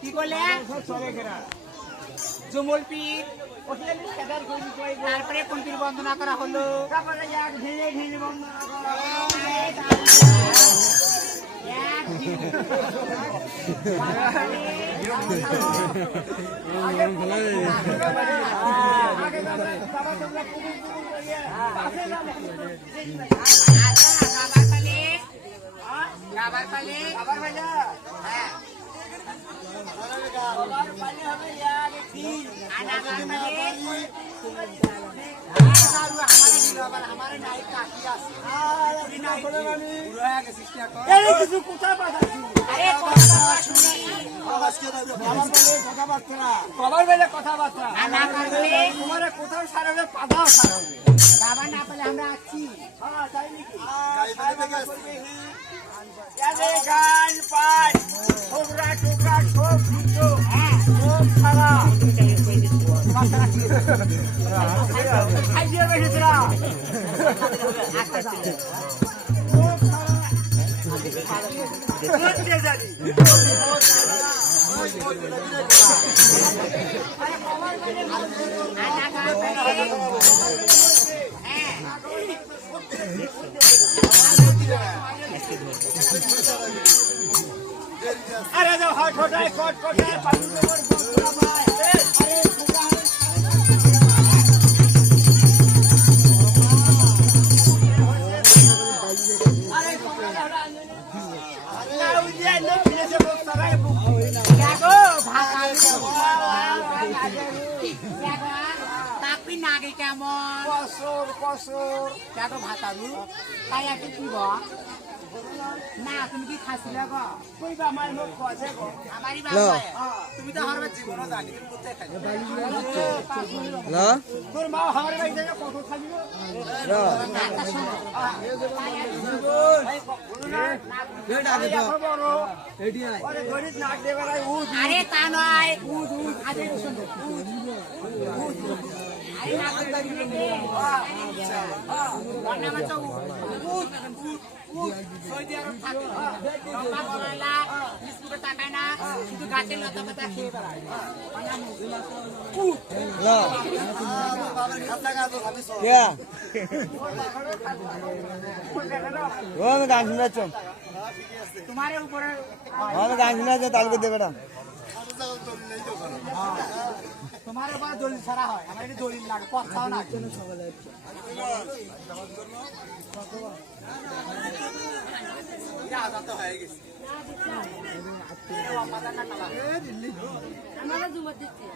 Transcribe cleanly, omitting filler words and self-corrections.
কি করলে জমল পীর তারপরে কোন পীর বন্দনা করা হলো বন্দনা করা কথাবার্তা কোথাও সারাবে পাধাও সারাবে বাবা না পেলে আমরা আছি গান পাঠ ঠোকরা ঠোকরা সব সব সারা খাইয়ে বেড়েছিলা अरे जो हट होटाय कोट कोटाय নাগে কেমন কসর কসর দেখো ভাতারু তাই একটা কি গো না তুমি কি খাইছিলে গো কইবা আমার লোক কসে গো আমারই বাবা তুমি তো আমার জীবন জানি তুমি কোথায় খাইলে না তোর মা আমার বাড়ি থেকে কত খাইলো না কথা শোনো এই ডাকে তো এডি আই আরে গরিব নাক দেবে ভাই উদ আরে তা নয় উদ উদ আজে শুনো উদ আরে না করে দিবে বন্না মাছো উদ উদ সৌদি আরব থাকে লম্বা বলাইলা বিস্কুটে তাকায় না শুধু গাছের লতা পাতা খেয়ে বেড়ায় উদ না বাবার খাতা গাছো ভাবিছো কে ও আমি গান শুনাচ্ছ তোমারে উপরে আমি গান শুনাচ্ছি তাল করে দেবে না তোমার আবার দলিল ছাড়া হয় আমার এটা দলিল লাগে পড়ছাও না সকালে আমারও জুমত দিচ্ছে